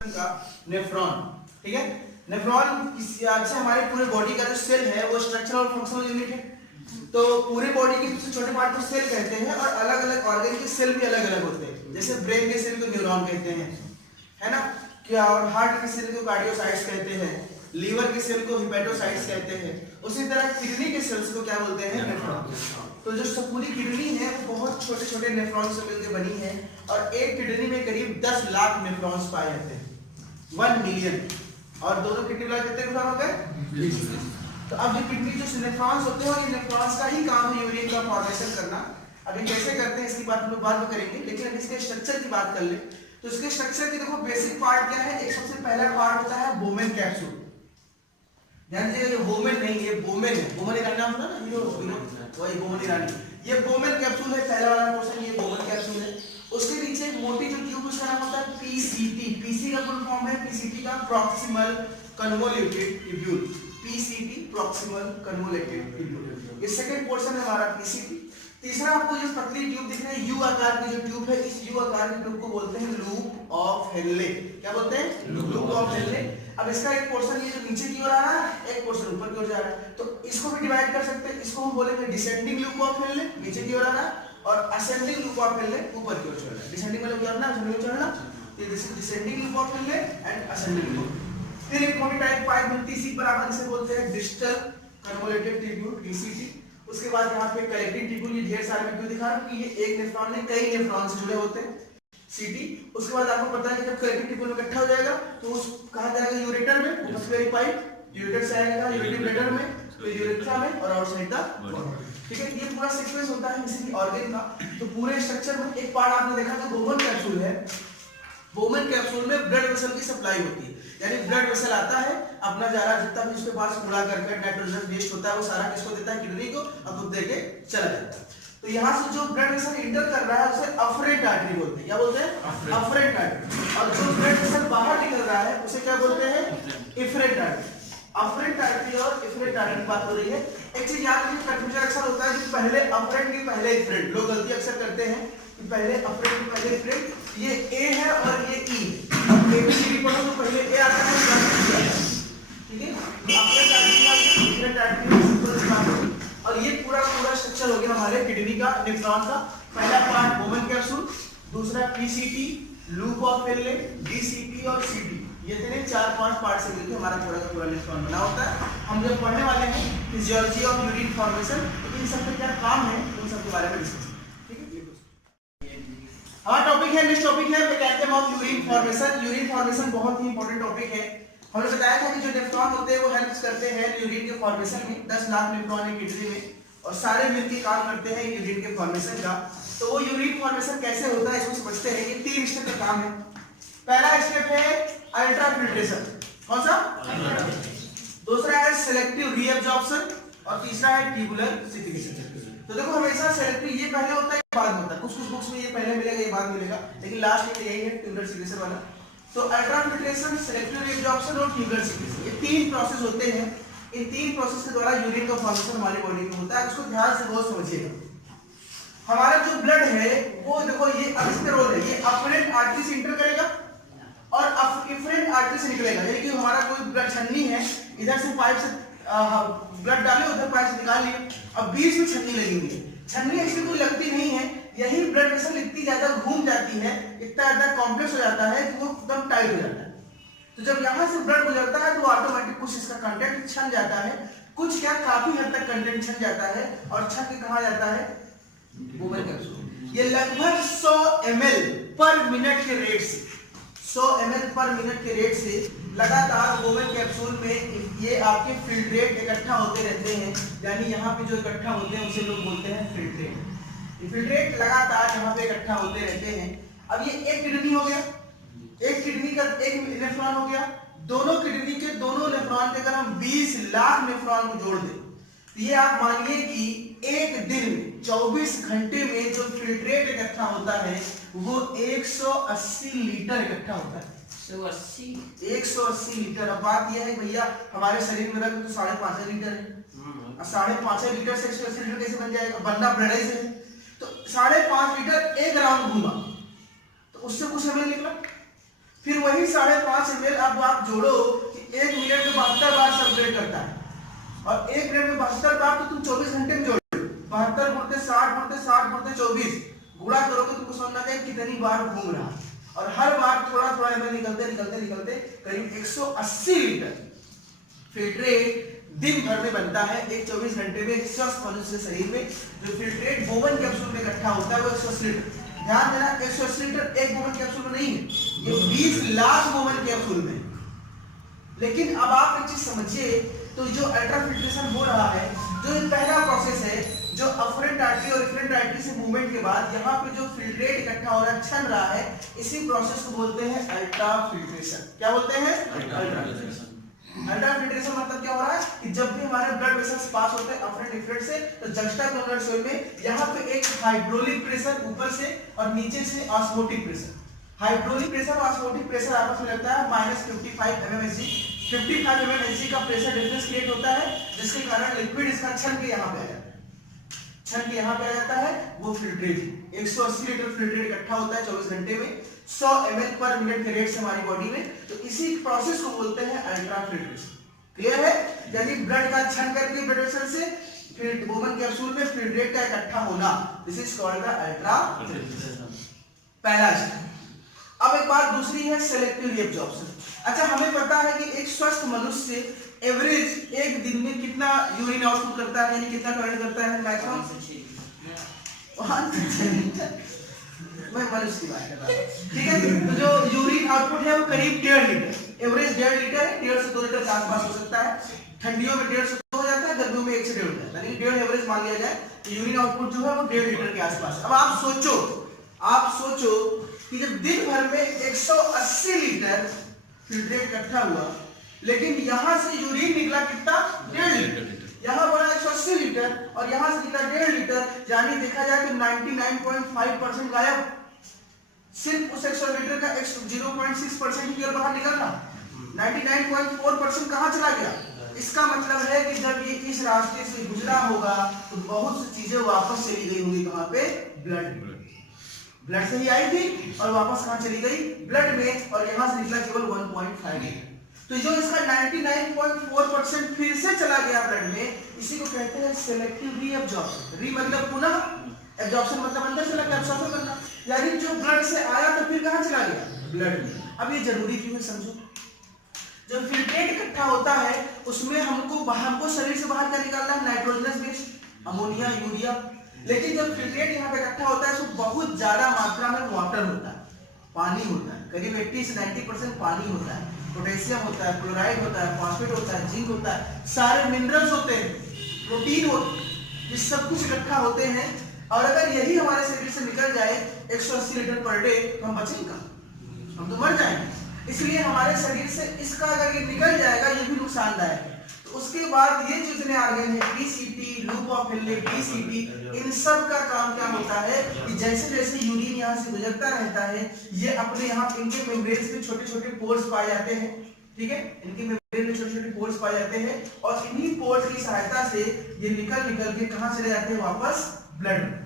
का नेफ्रॉन, ठीक है। नेफ्रॉन अच्छा हमारे पूरे बॉडी का जो सेल है वो स्ट्रक्चरल और फंक्शनल यूनिट है। तो पूरे बॉडी के सबसे छोटे पार्ट को सेल कहते हैं और अलग अलग ऑर्गन के सेल भी अलग अलग होते हैं। जैसे ब्रेन के सेल को न्यूरॉन कहते हैं, है ना, क्या, और हार्ट के सेल को कार्डियोसाइट्स कहते हैं, लीवर के सेल को हिपेटोसाइट्स कहते हैं। उसी तरह किडनी के सेल्स को क्या बोलते हैं? नेफ्रॉन। तो जो पूरी किडनी है वो बहुत छोटे छोटे नेफ्रॉन से मिलकर बनी है और एक किडनी में करीब 10 लाख नेफ्रॉन्स पाए जाते हैं, 1 मिलियन। और दोनों किडनी मिला कितने नेफ्रॉन हो गए? तो अब ये किडनी जो नेफ्रॉन्स होते हैं, ये नेफ्रॉन्स का ही काम है यूरिन का फॉर्मेशन करना। अभी कैसे करते हैं इसकी बात हम लोग बाद में करेंगे, लेकिन अभी इसके स्ट्रक्चर की बात कर ले। तो इसके स्ट्रक्चर की देखो बेसिक पार्ट क्या है। एक सबसे पहला पार्ट होता है बोमेन कैप्सूल। ध्यान दीजिए, ये बोमेन नहीं, ये बोमेन है। बोमेन ईरानी नाम सुना ना, हीरो वही बोमेन ईरानी। ये बोमेन कैप्सूल है, पहला वाला पोर्शन ये बोमेन कैप्सूल है। उसके नीचे एक मोटी जो ट्यूब, उसका नाम होता है पीसीटी। पीसी का फुल फॉर्म है पीसीटी का proximal convoluted tubule. PCT proximal convoluted tubule, ये सेकंड पोर्शन है हमारा पीसीटी। तीसरा आपको जो पतली ट्यूब दिख रही है, यू आकार की जो ट्यूब है, इस यू आकार की ट्यूब को बोलते हैं लूप ऑफ हेनले। क्या बोलते हैं? Loop of Henle. अब इसका एक पोर्शन ये जो नीचे की ओर आ रहा है, एक पोर्शन ऊपर की ओर जा रहा है, तो इसको भी डिवाइड कर सकते हैं। इसको हम बोलेंगे डिसेंडिंग लूप ऑफ हेनले, नीचे की ओर आ रहा है, और असेंडिंग लूप ऑफ हेनले, ऊपर की ओर चल रहा है। डिसेंडिंग मतलब उतरना, असेंडिंग में चढ़ना। ये descending loop of Henle and ascending loop. फिर एक मोटी टाइप पाइप मिलती है, इसी बराबर इसे बोलते हैं डिस्टल कन्वोल्यूटेड ट्यूब्यूल, डीसीटी। उसके बाद यहाँ पे कलेक्टिंग ट्यूब्यूल, ये ढेर सारे में क्यों दिखा रहा हूं कि ये एक नेफ्रॉन में कई नेफ्रॉन से जुड़े होते हैं, सीटी। उसके बाद आपको पता है कि जब कलेक्टिंग ट्यूब्यूल इकट्ठा हो जाएगा तो उस कहां जाएगा? यूरेटर में। मस्कुलरी पाइप यूरेटर से आएगा, यूरेटिव ब्लैडर में, फिर यूरेथ्रा में और आउटसाइड द बॉडी, ठीक है। ये पूरा सीक्वेंस होता है किसी भी ऑर्गन का। तो पूरे स्ट्रक्चर में एक पार्ट आपने देखा जो बोमेन कैप्सूल है। बोमेन कैप्सूल में ब्लड वेसल की सप्लाई होती है, यानी ब्लड वेसल आता है, अपना जरा जितना भी उसके पास कूड़ा करकट नाइट्रोजन वेस्ट होता है वो सारा किसको देता है? किडनी को, और खुद देके चला जाता है। तो यहाँ से जो ब्लड वेसल इंटर कर रहा है उसे अफरेंट आर्टरी बोलते हैं। क्या बोलते हैं? Afferent artery. और जो ब्लड वेसल बाहर निकल रहा है उसे क्या बोलते हैं? Efferent artery. अफरेंट आर्टरी और इफरेंट आर्टरी की बात हो रही है। एक चीज याद रखिए, कंफ्यूजन अक्सर होता है कि पहले अफरेंट की पहले इफरेंट, लोग गलती अक्सर करते हैं कि पहले अफरेंट की पहले इफरेंट। ये ए है और ये ई। अब एबीसीडी पढ़ो तो पहले ए आता है, ठीक है। अफरेंट आर्टरी का इफरेंट आर्टरी सिंपल सी बात है। और ये पूरा स्ट्रक्चर हो गया हमारे किडनी का, नेफ्रॉन का। पहला पार्ट बोमेन कैप्सूल, दूसरा PCT, loop of Henle, DCT और सीटी। ये थे 4-5 पार्ट से मिलकर हमारा पूरा का पूरा नेफ्रॉन बना होता है। हम जब पढ़ने वाले हैं फिजियोलॉजी ऑफ यूरिन फॉर्मेशन, तो इन सब का क्या काम है उन सब के बारे में डिस्कस, ठीक है। हमारा टॉपिक है, नेक्स्ट टॉपिक है mechanism of urine formation. Urine formation बहुत ही इंपॉर्टेंट टॉपिक है। हमने बताया था कि जो नेफ्रॉन होते हैं वो हेल्प करते हैं यूरिन के फॉर्मेशन में। 10 लाख नेफ्रॉन है किडनी में और सारे मिलकर काम करते हैं यूरिन के फॉर्मेशन का। तो वो यूरिन फॉर्मेशन कैसे होता है इसको समझते हैं। ये 3 स्टेप का काम है। पहला स्टेप है अल्ट्राफिल्ट्रेशन। कौन सा? दूसरा है सिलेक्टिव रीअब्जॉर्प्शन और तीसरा है ट्यूबुलर सिफिकेशन। तो देखो हमेशा सिलेक्टिव ये पहले होता है बाद होता है। कुछ बुक्स में ये पहले मिलेगा ये बाद मिलेगा, लेकिन लास्ट में यही है ट्यूबुलर सिफिकेशन वाला। तो अल्ट्राफिल्ट्रेशन, सिलेक्टिव रीअब्जॉर्प्शन और ट्यूबुलर सिफिकेशन, ये 3 प्रोसेस होते हैं। इन 3 प्रोसेस के द्वारा यूरिन का फॉर्मेशन हमारी बॉडी में होता है। उसको ध्यान से बहुत समझिएगा। हमारा जो ब्लड है वो देखो ये अब इसका रोल है, ये अफरेंट आर्टरी से इंटर करेगा और इफरेंट आर्टरी से निकलेगा। यानी कि हमारा कोई ब्लड छन्नी है, इधर से पाइप से ब्लड डाले, उधर पाइप से निकाल लिए, अब बीच में छन्नी लगी हुई है। छन्नी ऐसी कोई लगती नहीं है, यही ब्लड वेसल इतनी ज्यादा घूम जाती है, इतना ज्यादा कॉम्प्लेक्स हो जाता है कि वो एकदम टाइट हो जाता है। तो जब यहाँ से ब्लड गुजरता है तो ऑटोमेटिक कुछ इसका कंटेंट छन जाता है, कुछ क्या काफी हद तक कंटेंट छन जाता है और छन के कहा जाता है बोमेन कैप्सूल। ये लगभग 100 ml पर मिनट के रेट से 100 ml पर मिनट के रेट से लगातार बोमेन कैप्सूल में ये आपके फिल्ट्रेट इकट्ठा होते रहते हैं। यानी यहाँ पे जो इकट्ठा होते हैं उसे लोग बोलते हैं फिल्ट्रेट। फिल्ट्रेट लगातार यहाँ पे इकट्ठा होते रहते हैं। अब ये एक किडनी हो गया, एक किडनी का एक नेफ्रॉन हो गया। दोनों किडनी के दोनों नेफ्रॉन के अगर हम 20 लाख नेफ्रॉन को जोड़ दें तो ये आप मानिए कि एक दिन में 24 घंटे में जो फिल्ट्रेट इकट्ठा होता है वो 180 लीटर इकट्ठा होता है। 180 लीटर। अब बात यह है भैया हमारे शरीर में रक्त तो 5.5 लीटर है, 5.5 लीटर से 180 लीटर कैसे बन जाएगा? बनना ब्लड से है। तो 5.5 लीटर एक राउंड घूमा तो उससे कुछ ml निकला। फिर वही 5.5 ml अब आप जोड़ो कि 1 मिनट में 72 बार सर्कुलेट करता है, और 1 मिनट में 72 बार तो तुम 24 घंटे में जोड़ो, 72 गुणते 60 गुणते 60 गुणते 24 गुणा करोगे तुमको समझ में आएगा कितनी बार घूम रहा है, और हर बार थोड़ा थोड़ा ml निकलते निकलते निकलते करीब 180 लीटर फिल्ट्रेट दिन भर में बनता है। एक 24 घंटे में एक स्वस्थ मनुष्य के शरीर में जो फिल्ट्रेट बोवन कैप्सूल में इकट्ठा होता है वो 180 लीटर। ध्यान देना 180 लीटर एक बोवन कैप्सूल में नहीं है, ये 20 लाख बोवन कैप्सूल में। लेकिन अब आप एक चीज समझिए, तो जो अल्ट्रा फिल्ट्रेशन हो रहा है, जो ये पहला प्रोसेस है, जो अफरेंट आर्टरी और इफरेंट आर्टरी से मूवमेंट के बाद यहाँ पे जो फिल्ट्रेट इकट्ठा हो रहा है, छन रहा है, इसी प्रोसेस को बोलते हैं अल्ट्रा फिल्ट्रेशन। क्या बोलते हैं? Ultra filtration. अल्ट्रा फिल्ट्रेशन मतलब क्या हो रहा है कि जब भी हमारे ब्लड वेसल्स पास होते हैं अफरेंट इफरेंट से, तो जस्टाकोनुलर सेल में यहाँ पे एक हाइड्रोलिक प्रेशर ऊपर से और नीचे से ऑस्मोटिक प्रेशर, हाइड्रोलिक प्रेशर और ऑस्मोटिक प्रेशर आपस में लगता है -55 mmHg। 55 mmHg का प्रेशर डिफरेंस क्रिएट होता है, जिसके कारण लिक्विड इसका छन के यहाँ पे आ जाता है, छन के यहाँ पे आ जाता है, वो फिल्ट्रेट 180 लीटर फिल्ट्रेट इकट्ठा होता है 24 घंटे में 100 ml पर मिनट के रेट से हमारी बॉडी में। तो इसी प्रोसेस को बोलते हैं अल्ट्रा फिल्ट्रेशन। क्लियर है? यानी ब्लड का छन करके ब्लड वेसल से फिर बोवन कैप्सूल में फिल्ट्रेट का इकट्ठा होना, this is called the ultra filtration. पहला स्टेप। अब एक बात दूसरी है सेलेक्टिव रीअब्जॉर्प्शन। अच्छा, हमें पता है कि एक स्वस्थ मनुष्य एवरेज एक दिन में कितना यूरिन आउटपुट करता है, यानी कितना टॉयलेट करता है मैक्सिमम? मैं मनुष्य की बात कर रहा हूं, ठीक है? तो जो यूरिन आउटपुट है वो करीब 1.5 लीटर, एवरेज 1.5 लीटर है, 1.5 से 2 लीटर के आसपास हो सकता है। ठंडियों में 1.5 से 2 हो जाता है, गर्मियों में 1 से 1.5 हो जाता है, यानी 1.5 एवरेज मान लिया जाए। तो यूरिन आउटपुट जो है वो 1.5 लीटर के आसपास। अब आप सोचो कि जब दिन भर में 180 लीटर फिल्ट्रेट इकट्ठा हुआ, लेकिन यहां से यूरिन निकला कितना? 1.5 लीटर। यहां बना 180 लीटर और यहां से निकला 1.5 लीटर, यानी देखा जाए तो 99.5% गायब। सिर्फ उस 100 लीटर का 0.6% केवल बाहर निकल रहा, 99.4% कहां चला गया? इसका मतलब है कि जब ये इस रास्ते से गुजरा होगा तो बहुत सी चीजें वापस चली गई होंगी। कहां पे? ब्लड से ही आई थी और वापस कहां चली गई? ब्लड में, और यहां से निकला केवल 1.5 लीटर। तो जो इसका 99.4% फिर से चला गया ब्लड में, इसी को कहते हैं सेलेक्टिव रीअब्जॉर्प्शन। री मतलब पुनः, एब्जॉर्प्शन मतलब अंदर से लगा एब्जॉर्प्शन करना, यानी जो ब्लड से आया तो फिर कहां चला गया? ब्लड में। अब ये जरूरी क्यों है समझो। जब फिल्ट्रेट इकट्ठा होता है उसमें हमको शरीर से बाहर क्या निकालना है? Nitrogenous base, ammonia, urea. लेकिन जब फिल्ट्रेट यहाँ पे इकट्ठा होता है तो बहुत ज्यादा मात्रा में वाटर होता है, पानी होता है, करीब 80 से 90% पानी होता है, पोटेशियम होता है, क्लोराइड होता है, फॉस्फेट होता है, जिंक होता है, सारे मिनरल्स होते हैं, प्रोटीन होते हैं, ये सब कुछ इकट्ठा होते हैं। और अगर यही हमारे शरीर से निकल जाए 180 लीटर पर डे, तो हम बचेंगे कहाँ? हम तो मर जाएंगे। इसलिए हमारे शरीर से इसका अगर ये निकल जाएगा ये भी नुकसानदायक है। तो उसके बाद ये जितने ऑर्गन है, पीसीटी, लूप ऑफ हिल्ले, डीसीटी, इन सब का काम क्या होता है कि जैसे जैसे यूरिन यहाँ से गुजरता रहता है, ये अपने यहाँ इनके मेम्ब्रेन्स में छोटे छोटे पोर्स पाए जाते हैं, ठीक है? इनके मेम्ब्रेन में छोटे छोटे पोर्स पाए जाते हैं, और इन्हीं पोर्स की सहायता से ये निकल के कहाँ चले जाते हैं? वापस ब्लड में।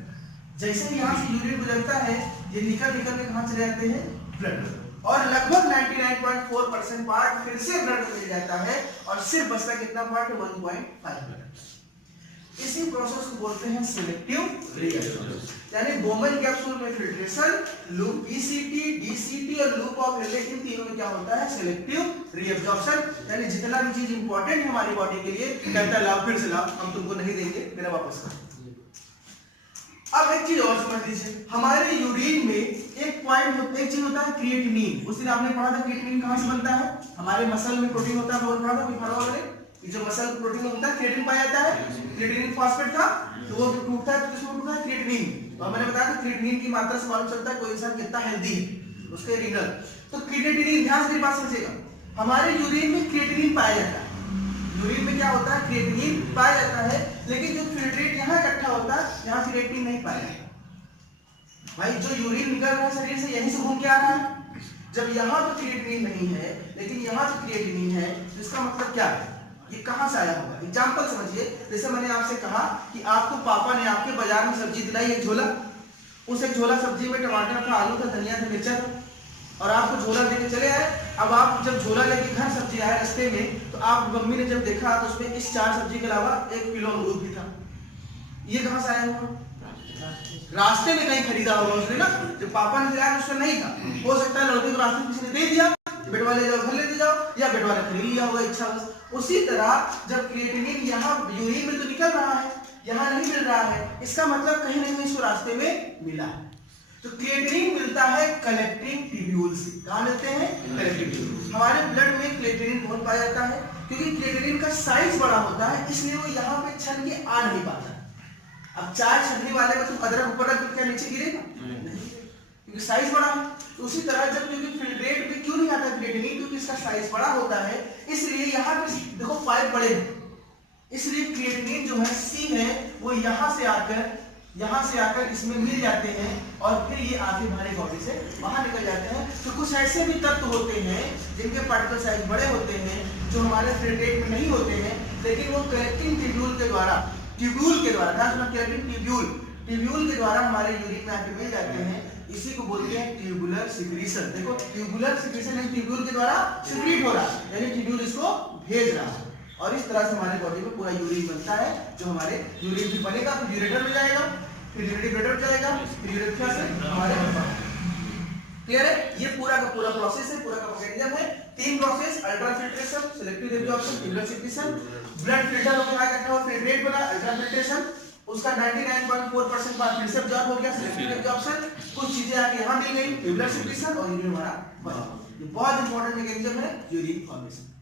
जैसे ही यहाँ से यूरिन गुजरता है, ये निकल के कहाँ चले जाते हैं? ब्लड में। और लगभग 99.4% पार्ट फिर से ब्लड में मिल जाता है, और सिर्फ बचता कितना पार्ट? 1.5 ब्लड। इसी प्रोसेस को बोलते हैं सिलेक्टिव रीअब्जॉर्प्शन। यानी बोमन कैप्सूल में फिल्ट्रेशन, लूप पीसीटी, डीसीटी और लूप ऑफ हिल्ले, इन तीनों में क्या होता है? Selective reabsorption. यानी जितना भी चीज इंपॉर्टेंट है हमारी बॉडी के लिए, कहता है लाओ फिर से लाओ, हम तुमको नहीं देंगे, मेरा वापस करो। अब एक चीज और समझ लीजिए, हमारे यूरिन में एक चीज होता है क्रिएटिनिन। उस दिन आपने पढ़ा था क्रिएटिनिन कहां से बनता है? हमारे मसल में प्रोटीन होता है, वो पढ़ा था पढ़ा वाले, जो मसल प्रोटीन होता है क्रिएटिन पाया जाता है। क्रिएटिनिन फॉस्फेट था, तो वो टूटता है, तो किसमें टूटता है? क्रिएटिनिन। तो मैंने बताया था क्रिएटिनिन की मात्रा से मालूम चलता है कोई इंसान कितना हेल्दी है, उसके रीनल। तो क्रिएटिनिन, ध्यान से बात समझिएगा, हमारे यूरिन में क्रिएटिनिन पाया जाता है। यूरिन में क्या होता है? क्रिएटिनिन पाया जाता है, लेकिन जो फिल्ट्रेट यहाँ इकट्ठा होता है, यहाँ क्रिएटिनिन नहीं पाया जाता। भाई जो यूरिन निकल रहा है शरीर से, यहीं से घूम के आ रहा है। जब यहाँ तो क्रिएटिनिन नहीं है, लेकिन यहाँ तो क्रिएटिनिन है, तो इसका मतलब क्या है? ये कहाँ से आया होगा? एग्जाम्पल समझिए, जैसे मैंने आपसे कहा कि आपको पापा ने आपके बाजार में सब्जी दिलाई, एक झोला, उस एक झोला सब्जी में टमाटर था, आलू था, धनिया था, मिर्चा था, और आपको झोला लेके चले आए। अब आप जब झोला लेके घर सब्जी आए रास्ते में, तो आप मम्मी ने जब देखा तो उसमें इस 4 सब्जी के अलावा 1 किलो अमरूद भी था। ये कहां से आया होगा? रास्ते में कहीं खरीदा होगा उसने ना, जब पापा ने दिलाया उसमें नहीं था। हो सकता है लड़के को रास्ते में किसी ने दे दिया, बेटवा ले जाओ घर लेते जाओ, या बेटवा ने खरीद लिया होगा इच्छा बस। उसी तरह जब क्रिएटिनिन यहाँ यूरिन में तो निकल रहा है, यहाँ नहीं मिल रहा है, इसका मतलब कहीं ना कहीं इसको रास्ते में मिला है। तो क्रिएटिनिन मिलता है कलेक्टिंग ट्यूब्यूल से। कहाँ मिलते हैं? Collecting tubule. हमारे ब्लड में क्रिएटिनिन बहुत पाया जाता है, क्योंकि क्रिएटिनिन का साइज बड़ा होता है, इसलिए वो यहाँ पे छन के आ नहीं पाता। अब चाय छन्नी वाले में तुम अदरक ऊपर रख दो, क्या नीचे गिरेगा? नहीं, क्योंकि साइज बड़ा है। तो उसी तरह जब क्योंकि फिल्ट्रेट पे क्यों नहीं आता क्रिएटिनिन, क्योंकि इसका साइज बड़ा होता है, इसलिए यहाँ पे देखो पाइप बड़े हैं, इसलिए क्रिएटिनिन जो है सी है वो यहाँ से आकर इसमें मिल जाते हैं, और फिर ये आगे हमारे बॉडी से बाहर निकल जाते हैं। तो कुछ ऐसे भी तत्व होते हैं जिनके पार्टिकल साइज बड़े होते हैं, जो हमारे फिल्ट्रेट में नहीं होते हैं, लेकिन वो कलेक्टिंग ट्यूब्यूल के द्वारा ट्यूब्यूल के द्वारा हमारे यूरिन में आके मिल जाते हैं। इसी को बोलते हैं ट्यूबुलर सिक्रीशन। देखो ट्यूबुलर सिक्रीशन यानी ट्यूब्यूल के द्वारा सिक्रीट हो रहा है, यानी ट्यूब्यूल इसको भेज रहा है, और इस तरह से हमारे बॉडी में पूरा यूरिन बनता है, जो हमारे यूरिन भी बनेगा, फिर यूरेटर में जाएगा, फिर यूरेटर जाएगा, फिर यूरेथ्रा से हमारे क्लियर है? ये पूरा का पूरा प्रोसेस है, पूरा का मैकेनिज्म है। 3 process: ultrafiltration, selective absorption, tubular secretion. Blood filter होकर आ जाता है, फिल्ट्रेट बना, अल्ट्राफिल्ट्रेशन, उसका 99.4% पार्ट फिर से एब्जॉर्ब हो गया, सेलेक्टिव एब्जॉर्प्शन, कुछ चीजें आके यहां मिल गई, ट्यूबुलर सिक्रीशन, और यूरिन हमारा बना। ये बहुत इंपॉर्टेंट मैकेनिज्म है यूरिन फॉर्मेशन।